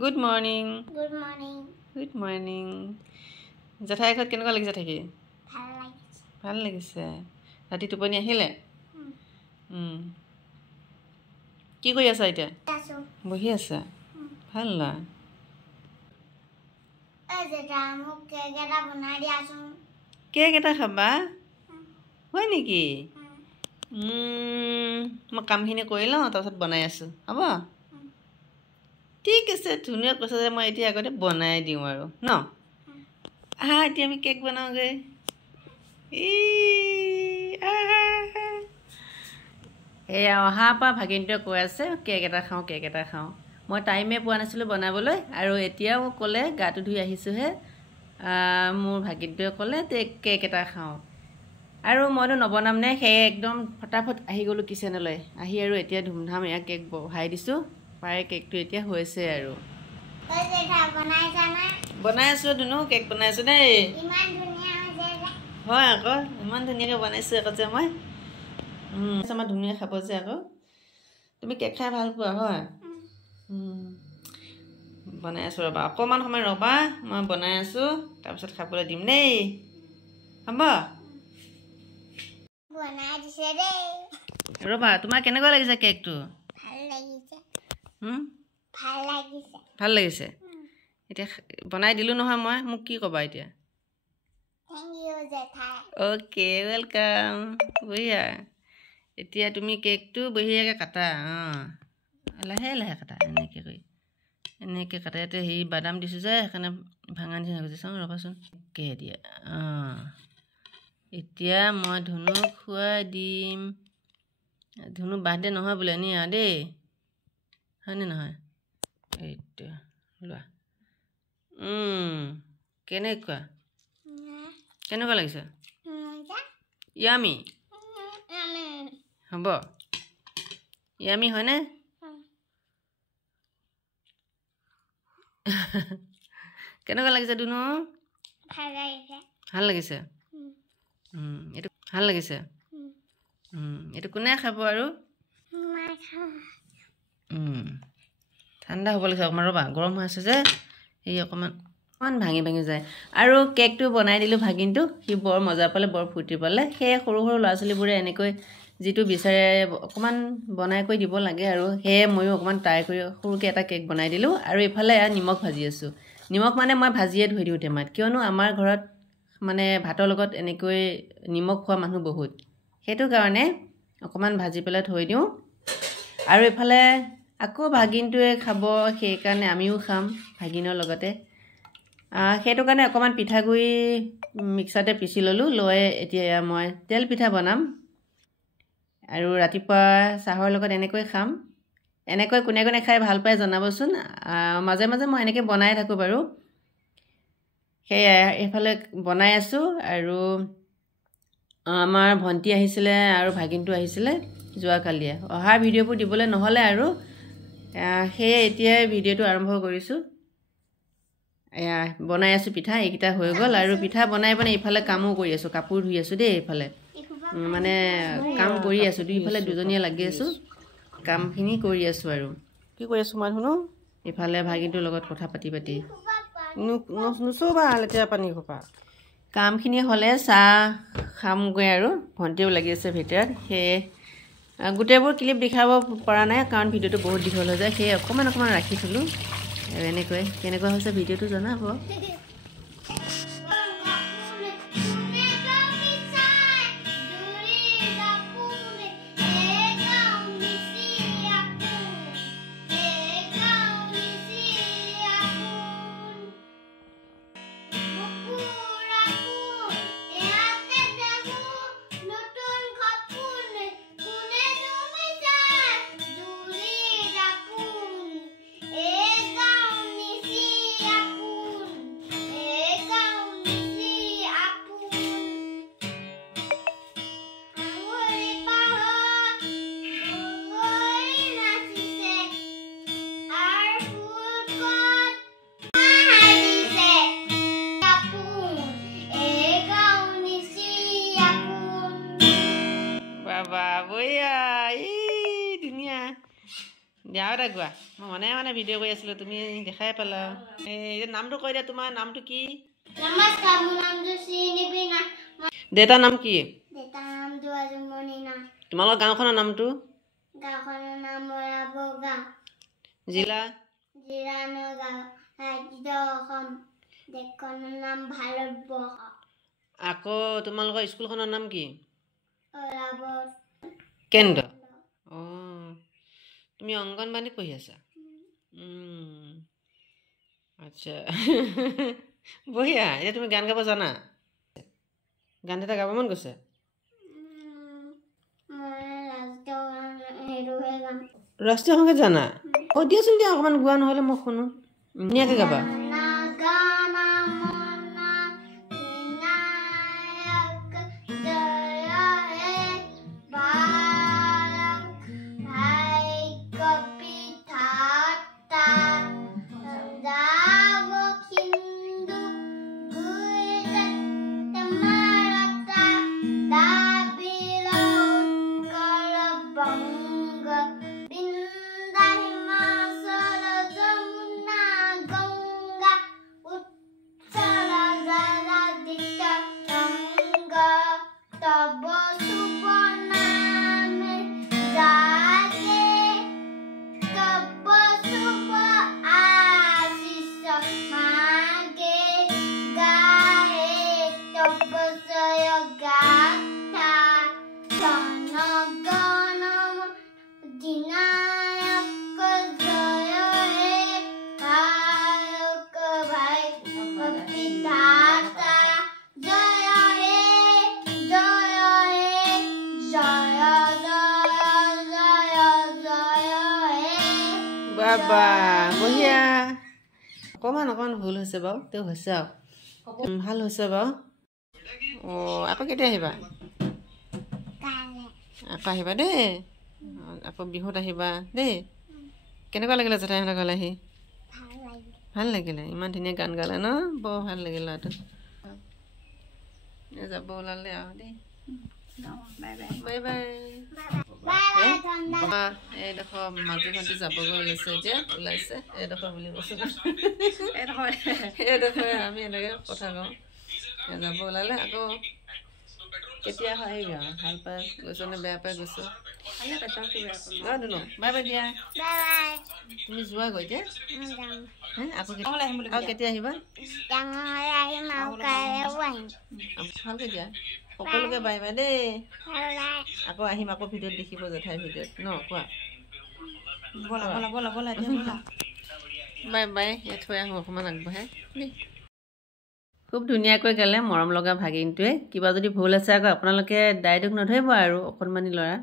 Good morning. Good morning. Good morning. Jathai khot kenko lagise thaki? Bhal lagise. Bhal lagise. Rati tuponi ahile? Ki koi asa eta? Asu. Bohi asa. Bhal la. Jeta mu cake eta banai diasu. Cake eta khaba? Hoi niki? Mo kam khini koi lo tar pisot banai asu. Haba? ঠিক আছে ধুনীয়া কৈছে যে মই এতিয়া আগতে বনাই দিওঁ আৰু ন এতিয়া আমি কেক বনাওঁগে এয়া অহাৰ পৰা ভাগিনটোৱে কৈ আছে কেক এটা খাওঁ মই টাইমে পোৱা নাছিলোঁ বনাবলৈ আৰু এতিয়াও ক'লে গাটো ধুই আহিছোঁহে মোৰ ভাগিনটোৱে ক'লে কেক এটা খাওঁ আৰু মইতো নবনাম নে সেই একদম ফটাফট আহি গ'লোঁ কিচেনলৈ আহি আৰু এতিয়া ধুমধাম এয়া কেক বহাই দিছোঁ পায়ে কেকটো এতিয়া হৈছে আৰু ঐ জেঠা বনাইছা না বনাই আছোঁ ধুনু কেক বনাই আছোঁ দেই ইমান ধুনীয়া হৈছে হয় আকৌ ইমান ধুনীয়াকৈ বনাইছোঁ আকৌ যে মই আমাৰ ধুনীয়া খাব যে আকৌ তুমি কেক খাই ভাল পোৱা হয় বনাই আছোঁ ৰ'বা অকণমান সময় ৰ'বা মই বনাই আছোঁ তাৰপিছত খাবলৈ দিম দেই হ'ব বনাই দিছে দেই ৰ'বা তোমাৰ কেনেকুৱা লাগিছে কেকটো ভাল লাগিছে এতিয়া বনাই দিলোঁ নহয় মই মোক কি ক'বা এতিয়া থেংক ইউ জেঠাই অ'কে ৱেলকাম বঢ়িয়া এতিয়া তুমি কেকটো বঢ়িয়াকৈ কাটা লাহে লাহে কাটা এনেকৈ কাটা ইয়াতে হেৰি বাদাম দিছোঁ যে সেইকাৰণে ভাঙা নিচিনা হৈছে চাওঁ ৰ'বাচোন কেহে দিয়া এতিয়া মই ধুনুক খুৱাই দিম ধুনু বাৰ্থডে নহয় বোলে নি দেই হয়নে নহয় এইটো লোৱা কেনেকুৱা লাগিছে ইয়ামি হ'ব ইয়ামি হয়নে কেনেকুৱা লাগিছে ধুনু ভাল লাগিছে এইটো ভাল লাগিছে এইটো কোনে খাব আৰু ঠাণ্ডা হ'ব লাগিছে অকণমান ৰ'বা গৰম হৈ আছে যে সেই অকণমান ভাঙি যায় আৰু কেকটো বনাই দিলোঁ ভাগিনটো সি বৰ মজা পালে বৰ ফূৰ্তি পালে সেয়ে সৰু ল'ৰা ছোৱালীবোৰে এনেকৈ যিটো বিচাৰে অকণমান বনাই কৰি দিব লাগে আৰু সেয়ে ময়ো অকণমান ট্ৰাই কৰি সৰুকৈ এটা কেক বনাই দিলোঁ আৰু এইফালে নিমখ ভাজি আছোঁ নিমখ মানে মই ভাজিয়ে ধুই দিওঁ টেমাত কিয়নো আমাৰ ঘৰত মানে ভাতৰ লগত এনেকৈ নিমখ খোৱা মানুহ বহুত সেইটো কাৰণে অকণমান ভাজি পেলাই থৈ দিওঁ আৰু এইফালে আকৌ ভাগিনটোৱে খাব সেইকাৰণে আমিও খাম ভাগিনৰ লগতে সেইটো কাৰণে অকণমান পিঠাগুড়ি মিক্সাৰতে পিচি ল'লোঁ লৈ এতিয়া মই তেল পিঠা বনাম আৰু ৰাতিপুৱা চাহৰ লগত এনেকৈ খাম এনেকৈ কোনে কোনে খাই ভাল পায় জনাবচোন মাজে মাজে মই এনেকৈ বনাই থাকোঁ বাৰু সেয়াই এইফালে বনাই আছোঁ আৰু আমাৰ ভণ্টি আহিছিলে আৰু ভাগিনটো আহিছিলে যোৱাকালিয়ে অহা ভিডিঅ'বোৰ দিবলৈ নহ'লে আৰু সেয়ে এতিয়াই ভিডিঅ'টো আৰম্ভ কৰিছোঁ এয়া বনাই আছোঁ পিঠা এইকেইটা হৈ গ'ল আৰু পিঠা বনাই ইফালে কামো কৰি আছোঁ কাপোৰ ধুই আছোঁ দেই এইফালে মানে কাম কৰি আছোঁ দুইফালে দুজনীয়ে লাগি আছোঁ কামখিনি কৰি আছোঁ আৰু কি কৰি আছোঁ মই শুনো ইফালে ভাগিনটোৰ লগত কথা পাতি নুচুবা লেতেৰা পানী খোপা কামখিনি হ'লে চাহ খামগৈ আৰু ভণ্টিও লাগি আছে ভিতৰত সেয়ে গোটেইবোৰ ক্লিপ দেখাব পৰা নাই কাৰণ ভিডিঅ'টো বহুত দীঘল হৈ যায় সেয়ে অকণমান ৰাখিছিলোঁ আৰু এনেকৈ কেনেকুৱা হৈছে ভিডিঅ'টো জনাব দিয়া আৰু এটা গোৱা মই মানে ভিডিঅ' কৰি আছিলোঁ তুমি দেখাই পালা এই নামটো কৈ দিয়া তোমাৰ নামটো কি নমস্কাৰ মোৰ নামটো শ্ৰীনিবিনা দেউতাৰ নাম কি দেউতাৰ নামটো আজমনি না তোমালোকৰ গাঁওখনৰ নামটো গাঁওখনৰ নাম মৰাবৰ গাঁও জিলা জিৰানগাঁও ৰাজ্য অসম দেশখনৰ নাম ভাৰতবৰ্ষ আকৌ তোমালোকৰ স্কুলখনৰ নাম কি ৰাবৰ কেন্দ্ৰ অঁ তুমি অংগনবাড়ীত পঢ়ি আছা আচ্ছা বঢ়িয়া এতিয়া তুমি গান গাব জানা গান এটা গাব মন গৈছে ৰাষ্ট্ৰীয় সংগীত জানা অঁ দিয়াচোন দিয়া অকণমান গোৱা নহ'লে মই শুনো ধুনীয়াকৈ গাবা বাবা বঢ়িয়া অকণমান ভুল হৈছে বাৰু তেওঁ হৈছে আৰু ভাল হৈছে বাৰু অঁ আকৌ কেতিয়া আহিবা আকৌ আহিবা দেই আকৌ বিহুত আহিবা দেই কেনেকুৱা লাগিলে জেঠাইহঁতৰ ঘৰলৈ আহি ভাল লাগিলে ইমান ধুনীয়া গান গালে ন বৰ ভাল লাগিল ল'ৰাটো যাব ওলালে আৰু দেই বাই বাই এইডোখৰ মাজু ভণ্টি যাবগৈ ওলাইছে এতিয়া ওলাইছে এইডোখৰ বুলি কৈছোঁ এইডোখৰ আমি এনেকৈ কথা কওঁ যাব ওলালে আকৌ কেতিয়া আহিবি আৰু ভাল পাই গৈছ নে বেয়া পাই গৈছ ধুনু বাই বাই দিয়া তুমি যোৱাগৈ এতিয়া আকৌ কেতিয়া আহিবা ভালকৈ দিয়া সকলোকে বাই বাই দেই আকৌ আহিম আকৌ ভিডিঅ'ত দেখিব জেঠাই ভিডিঅ'ত ন কোৱা বাই বাই ইয়াত থৈ আহোঁ অকণমান আগবঢ়াই দেই খুব ধুনীয়াকৈ গালে মৰম লগা ভাগিনটোৱে কিবা যদি ভুল আছে আকৌ আপোনালোকে দায় দুখ নধৰিব আৰু অকণমানি ল'ৰা